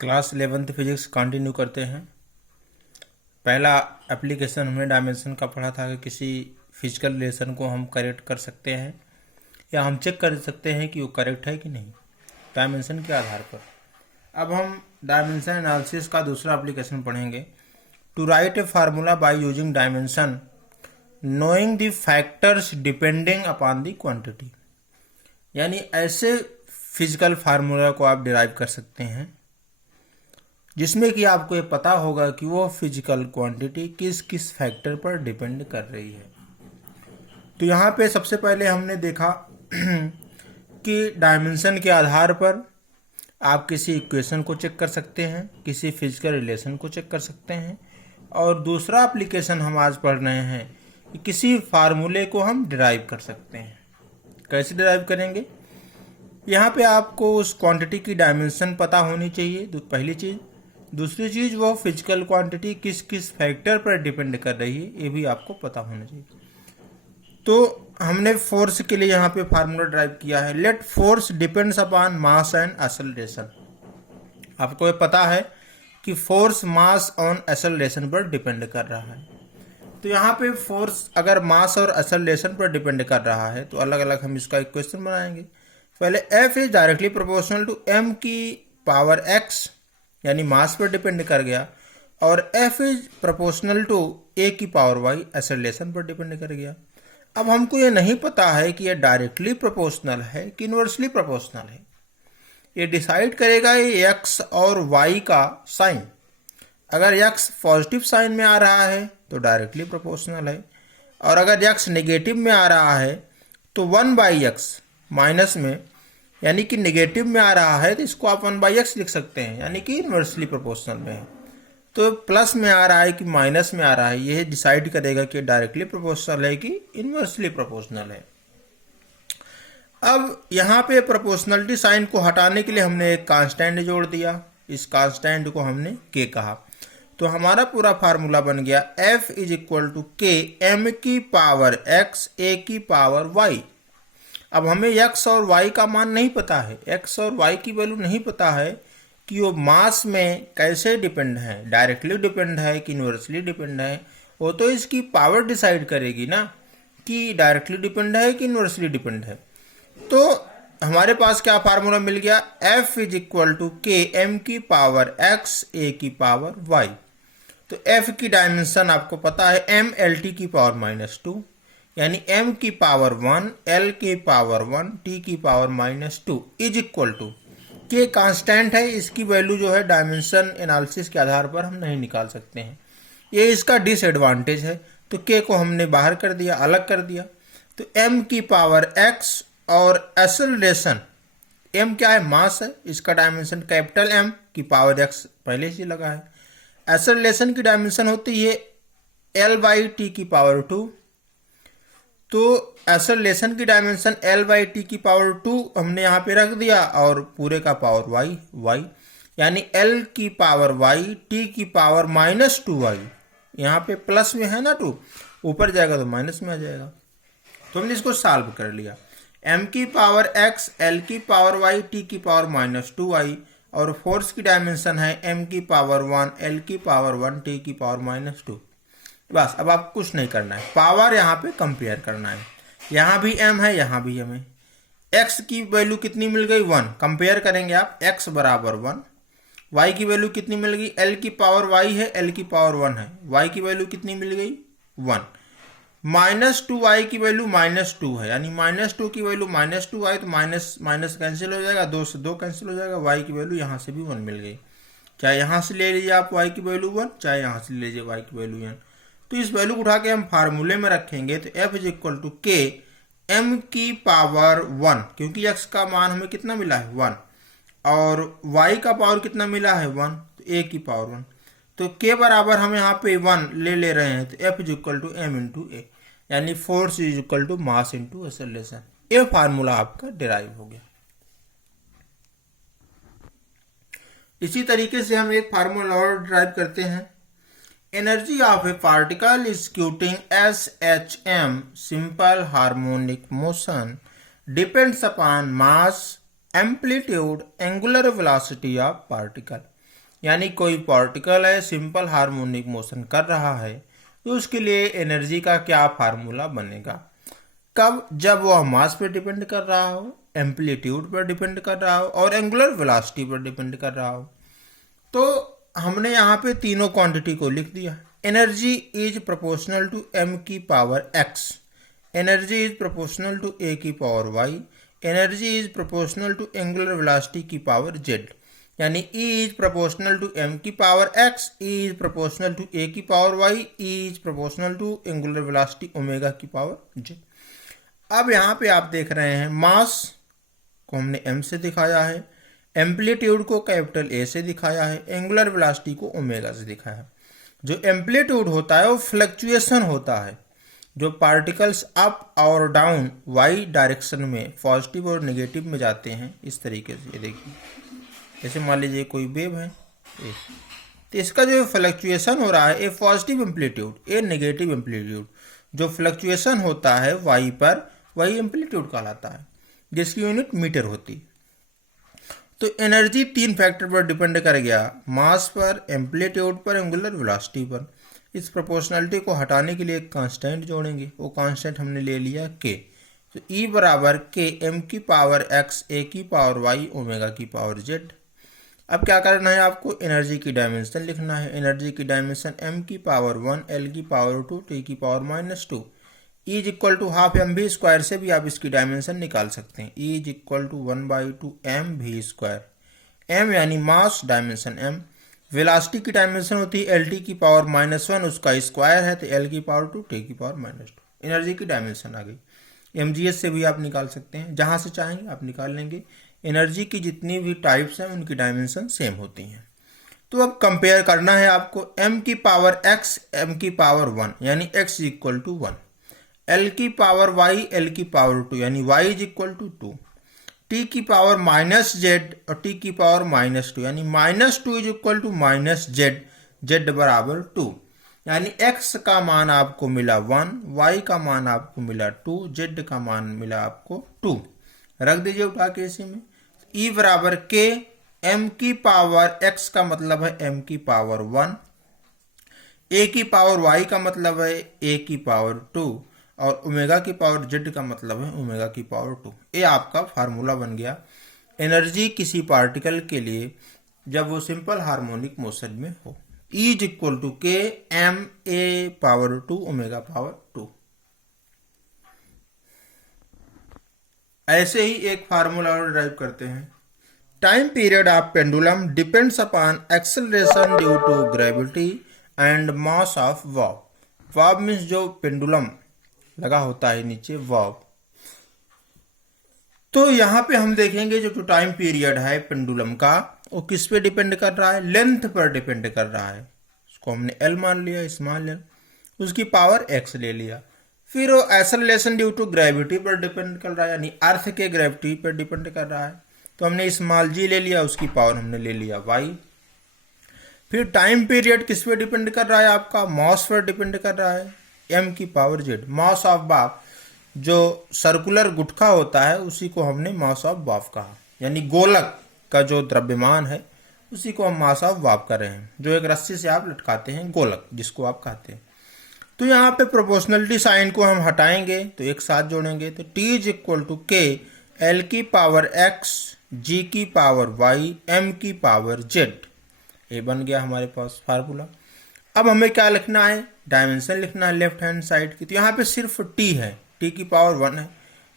Class 11th physics continue करते हैं। पहला एप्लीकेशन हमने डायमेंशन का पढ़ा था कि किसी फिजिकल रिलेशन को हम करेक्ट कर सकते हैं या हम चेक कर सकते हैं कि वो करेक्ट है कि नहीं डायमेंशन के आधार पर। अब हम डायमेंशन एनालिसिस का दूसरा एप्लीकेशन पढ़ेंगे। To write a formula by using dimension knowing the factors depending upon the quantity, यानी ऐसे फिजिकल फार्मूला को आप डिराइव कर सकते हैं जिसमें कि आपको ये पता होगा कि वो फिजिकल क्वांटिटी किस किस फैक्टर पर डिपेंड कर रही है। तो यहाँ पे सबसे पहले हमने देखा कि डायमेंशन के आधार पर आप किसी इक्वेशन को चेक कर सकते हैं, किसी फिजिकल रिलेशन को चेक कर सकते हैं। और दूसरा एप्लीकेशन हम आज पढ़ रहे हैं कि किसी फार्मूले को हम डिराइव कर सकते हैं। कैसे डिराइव करेंगे? यहाँ पे आपको उस क्वांटिटी की डायमेंशन पता होनी चाहिए, पहली चीज़। दूसरी चीज़, वो फिजिकल क्वांटिटी किस किस फैक्टर पर डिपेंड कर रही है ये भी आपको पता होना चाहिए। तो हमने फोर्स के लिए यहाँ पे फार्मूला ड्राइव किया है। Let force depends upon mass and acceleration. आपको ये पता है कि फोर्स मास ऑन एक्सेलरेशन पर डिपेंड कर रहा है। तो यहाँ पे फोर्स अगर मास और एक्सेलरेशन पर डिपेंड कर रहा है तो अलग अलग हम इसका इक्वेशन बनाएंगे। पहले F is directly proportional to m की पावर x, यानी मास पर डिपेंड कर गया, और F is proportional to a की पावर y एक्सेलरेशन पर डिपेंड कर गया। अब हमको ये नहीं पता है कि ये डायरेक्टली प्रोपोर्शनल है कि इनवर्सली प्रोपोर्शनल है। ये डिसाइड करेगा ये x और y का साइन। अगर x पॉजिटिव साइन में आ रहा है तो डायरेक्टली प्रोपोर्शनल है, और अगर x नेगेटिव में आ रहा है तो 1/x माइनस में, यानी कि नेगेटिव में आ रहा है तो इसको आप 1/x लिख सकते हैं, यानी कि इनवर्सली प्रोपोर्शनल में है। तो प्लस में आ रहा है कि माइनस में आ रहा है, यह डिसाइड करेगा कि डायरेक्टली प्रोपोर्शनल है कि इनवर्सली प्रोपोर्शनल है। अब यहाँ पे प्रोपोर्शनलिटी साइन को हटाने के लिए हमने एक कांस्टेंट जोड़ दिया। इस कांस्टेंट को हमने k कहा। तो हमारा पूरा फार्मूला बन गया F is equal to k m की पावर x a की पावर y। अब हमें x और y का मान नहीं पता है, x और y की वैल्यू नहीं पता है कि वो मास में कैसे डिपेंड है, डायरेक्टली डिपेंड है कि इनवर्सली डिपेंड है। वो तो इसकी पावर डिसाइड करेगी ना कि डायरेक्टली डिपेंड है कि इनवर्सली डिपेंड है। तो हमारे पास क्या फार्मूला मिल गया? F is equal to k m की पावर x a की पावर y। तो F की डायमेंशन आपको पता है m LT की पावर -2, यानी m की पावर 1 l की पावर 1 t की power -2 is equal to k constant है। इसकी वैल्यू जो है डायमेंशन एनालिसिस के आधार पर हम नहीं निकाल सकते हैं, ये इसका डिसएडवांटेज है। तो k को हमने बाहर कर दिया, अलग कर दिया। तो m की पावर x और एक्सेलरेशन, m क्या है? मास है, इसका डायमेंशन कैपिटल M की पावर x पहले से लगा है। एक्सेलरेशन की डायमेंशन होती है l/t की पावर 2। तो एक्सेलरेशन की डायमेंशन l/t की पावर 2 हमने यहाँ पे रख दिया, और पूरे का पावर y, यानी l की पावर y t की पावर -2y। यहाँ पे प्लस में है ना 2, ऊपर जाएगा तो माइनस में आ जाएगा। तो हमने इसको सॉल्व कर लिया। m की पावर x l की पावर y t की पावर -2y, और फोर्स की डायमेंशन है m की पावर 1 l की पावर 1 t की पावर -2। बस, अब आपको कुछ नहीं करना है, पावर यहाँ पे कंपेयर करना है। यहाँ भी m है, यहाँ भी m है। x की वैल्यू कितनी मिल गई? 1। कंपेयर करेंगे आप, x बराबर 1। y की वैल्यू कितनी मिल गई? l की पावर y है, l की पावर 1 है, y की वैल्यू कितनी मिल गई? 1। -2y की वैल्यू -2 है, यानी -2 की वैल्यू -2 आई तो माइनस माइनस कैंसिल हो जाएगा, 2 से 2 कैंसिल हो जाएगा। y की वैल्यू यहाँ से भी 1 मिल गई। चाहे यहाँ से ले लीजिए आप y की वैल्यू 1, चाहे यहाँ से ले लीजिए y की वैल्यू 1। तो इस वैल्यू को उठा के हम फार्मूले में रखेंगे तो F is equal to k m की पावर 1, क्योंकि x का मान हमें कितना मिला है? 1, और y का पावर कितना मिला है? 1, तो a की पावर 1। तो k बराबर हम यहाँ पे 1 ले रहे हैं, तो F is equal to m into a, यानी force is equal to mass into acceleration. ये फार्मूला आपका डिराइव हो गया। इसी तरीके से हम एक फार्मूला और डिराइव करते हैं। Energy of a particle executing SHM simple harmonic motion depends upon mass, amplitude, angular velocity of particle। यानी कोई पार्टिकल है सिंपल हार्मोनिक मोशन कर रहा है, तो उसके लिए एनर्जी का क्या फार्मूला बनेगा? कब? जब वह मास पर डिपेंड कर रहा हो, एम्पलीट्यूड पर डिपेंड कर रहा हो और एंगुलर वेलोसिटी पर डिपेंड कर रहा हो। तो हमने यहाँ पे तीनों क्वांटिटी को लिख दिया। Energy is proportional to m की power x, energy is proportional to a की power y, energy is proportional to angular velocity की पावर z। यानी E is proportional to m की power x, E is proportional to a की power y, E is proportional to angular velocity omega की power z। अब यहाँ पे आप देख रहे हैं मास को हमने m से दिखाया है, एम्पलीट्यूड को कैपिटल A से दिखाया है, एंगुलर वेलोसिटी को ओमेगा से दिखाया है। जो एम्पलीट्यूड होता है वो फ्लक्चुएशन होता है, जो पार्टिकल्स अप और डाउन y डायरेक्शन में पॉजिटिव और नेगेटिव में जाते हैं। इस तरीके से ये देखिए, जैसे मान लीजिए कोई वेव है तो इसका जो फ्लक्चुएशन हो रहा है ए पॉजिटिव एम्पलीट्यूड, ए नेगेटिव एम्पलीट्यूड, जो फ्लक्चुएशन होता है y पर वही एम्पलीट्यूड कहलाता है, जिसकी यूनिट मीटर होती है। तो एनर्जी तीन फैक्टर पर डिपेंड कर गया, मास पर, एम्पलीट्यूड पर, एंगुलर वेलोसिटी पर। इस प्रोपोर्शनलिटी को हटाने के लिए एक कांस्टेंट जोड़ेंगे, वो कांस्टेंट हमने ले लिया k। तो E बराबर k m की पावर x, a की पावर y, ओमेगा की पावर z। अब क्या करना है आपको? एनर्जी की डायमेंशन लिखना है। एनर्जी की डायमेंशन m की पावर 1, l की पावर 2, t की power -2। E is equal to half M V square से भी आप इसकी डायमेंशन निकाल सकते हैं। E is equal to 1/2 M V square. m यानी मास, डायमेंशन m। वेलोसिटी की डायमेंशन होती है lt की पावर -1, उसका स्क्वायर है तो l की पावर 2, t की पावर -2। एनर्जी की डायमेंशन आ गई। mgs से भी आप निकाल सकते हैं, जहां से चाहेंगे आप निकाल लेंगे। एनर्जी की जितनी भी टाइप्स हैं उनकी डायमेंशन सेम होती हैं। तो अब कंपेयर करना है आपको m की पावर x, m की पावर 1 यानी x इक्वल टू 1, l की पावर y, l की पावर 2 यानी y is equal to 2, t की पावर -z और t की पावर -2 यानी -2 is equal to -z, z बराबर 2। यानी x का मान आपको मिला 1, y का मान आपको मिला 2, z का मान मिला आपको 2। रख दीजिए उठा के इसी में। E बराबर k, m की पावर x का मतलब है m की पावर 1, a की पावर y का मतलब है a की पावर 2 और ओमेगा की पावर z का मतलब है ओमेगा की पावर 2। ये आपका फार्मूला बन गया एनर्जी किसी पार्टिकल के लिए जब वो सिंपल हार्मोनिक मोशन में हो। E is equal to k m a power 2 omega power 2। ऐसे ही एक फार्मूला और ड्राइव करते हैं। Time period of pendulum depends upon acceleration due to gravity and mass of bob. Bob means जो pendulum लगा होता है नीचे, वॉब। तो यहाँ पे हम देखेंगे जो टाइम पीरियड है पेंडुलम का वो किस पे डिपेंड कर रहा है? लेंथ पर डिपेंड कर रहा है। उसको हमने L मान लिया, स्मॉल l, उसकी पावर x ले लिया। फिर वो एक्सेलरेशन ड्यू टू ग्रेविटी पर डिपेंड कर रहा है, यानी अर्थ के ग्रेविटी पर डिपेंड कर रहा है, तो हमने स्मॉल g ले लिया, उसकी पावर हमने ले लिया y। फिर टाइम पीरियड किस पे डिपेंड कर रहा है? आपका मास पर डिपेंड कर रहा है, m की पावर z। मास ऑफ बाफ, जो सर्कुलर गुटखा होता है उसी को हमने मास ऑफ बाफ कहा, यानी गोलक का जो द्रव्यमान है उसी को हम मास ऑफ बाफ कर रहे हैं, जो एक रस्सी से आप लटकाते हैं, गोलक जिसको आप कहते हैं। तो यहाँ पे प्रोपोर्शनलिटी साइन को हम हटाएंगे तो एक साथ जोड़ेंगे, तो t is equal to k l की पावर x, g की पावर y, m की पावर z। ये बन गया हमारे पास फार्मूला। अब हमें क्या लिखना है? डायमेंशन लिखना है लेफ्ट हैंड साइड की। तो यहाँ पे सिर्फ t है, t की पावर 1 है,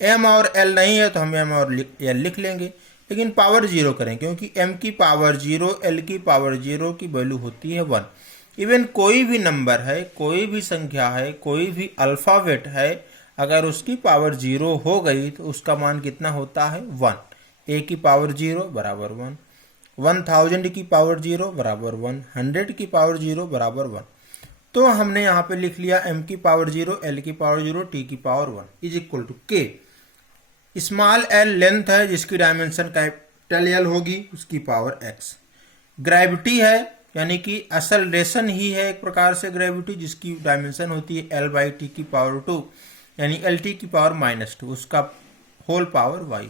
m और l नहीं है तो हम m और l लिख लेंगे, लेकिन पावर 0 करें क्योंकि m की पावर 0, l की पावर 0 की वैल्यू होती है 1। इवन कोई भी नंबर है, कोई भी संख्या है, कोई भी अल्फ़ाबेट है, अगर उसकी पावर 0 हो गई तो उसका मान कितना होता है? 1। a की पावर 0 बराबर 1, 1000 की पावर 0 बराबर 1, 100 की पावर 0 बराबर 1। तो हमने यहाँ पे लिख लिया m की पावर 0, l की पावर 0, t की power 1 is equal to k। Small l length है जिसकी डायमेंशन कैपिटल L होगी, उसकी पावर x। ग्रेविटी है यानी कि एक्सेलरेशन ही है एक प्रकार से ग्रेविटी, जिसकी डायमेंशन होती है L/t की पावर 2 यानी LT की पावर -2, उसका होल पावर y।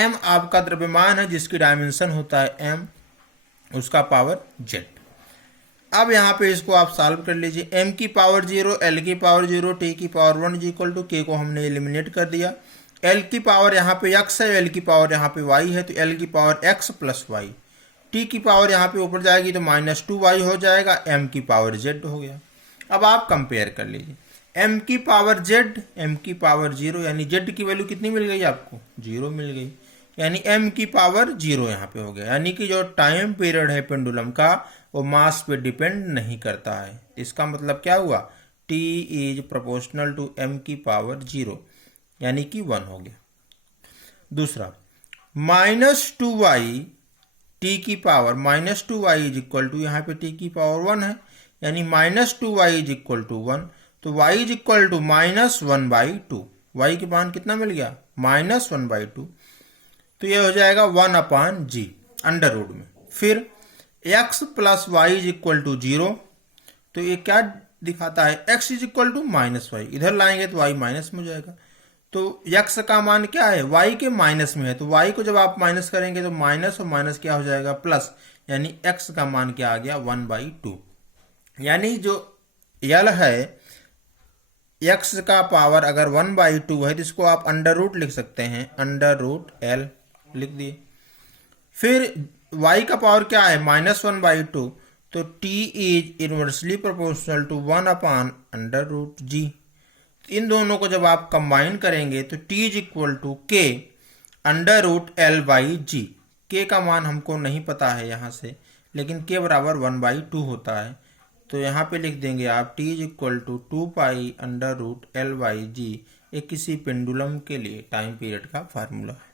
m आपका द्रव्यमान है जिसकी डायमेंशन होता है m, उसका पावर जेड। अब यहाँ पे इसको आप सॉल्व कर लीजिए। m की पावर 0, l की पावर 0, t की पावर 1 इक्वल टू k को हमने एलिमिनेट कर दिया। l की पावर यहाँ पे x है, l की पावर यहाँ पे y है, तो l की power x plus Y. t की पावर यहाँ पे ऊपर जाएगी तो -2y हो जाएगा, m की पावर z हो गया। अब आप कंपेयर कर लीजिए, m की पावर z, m की पावर 0, यानी z की वैल्यू कितनी मिल गई आपको? 0 मिल गई, यानी m की पावर 0 यहाँ पे हो गया। यानी कि जो टाइम पीरियड है पेंडुलम का वो मास पे डिपेंड नहीं करता है। इसका मतलब क्या हुआ? t is proportional to m की पावर 0, यानी कि 1 हो गया। दूसरा, -2y t की power -2y is equal to, यहाँ पे t की पावर 1 है, यानी -2y इज इक्वल टू 1, तो y is equal to -1/2। y के मान कितना मिल गया? -1/2, तो ये हो जाएगा 1/g अंडर रूट में। फिर x plus Y is equal to 0, तो ये क्या दिखाता है? x is equal to -y, इधर लाएंगे तो y माइनस में हो जाएगा। तो x का मान क्या है? y के माइनस में है, तो y को जब आप माइनस करेंगे तो माइनस और माइनस क्या हो जाएगा? प्लस, यानी x का मान क्या आ गया? 1/2। यानी जो l है, x का पावर अगर 1/2 है तो इसको आप अंडर रूट लिख सकते हैं, अंडर रूट l लिख दिए। फिर y का पावर क्या है? -1/2, तो t is inversely proportional to 1/√g। इन दोनों को जब आप कंबाइन करेंगे तो t is equal to k √l/g। k का मान हमको नहीं पता है यहाँ से, लेकिन k बराबर 1/2 होता है, तो यहाँ पे लिख देंगे आप t is equal to 2π √l/g। ये किसी पेंडुलम के लिए टाइम पीरियड का फार्मूला है।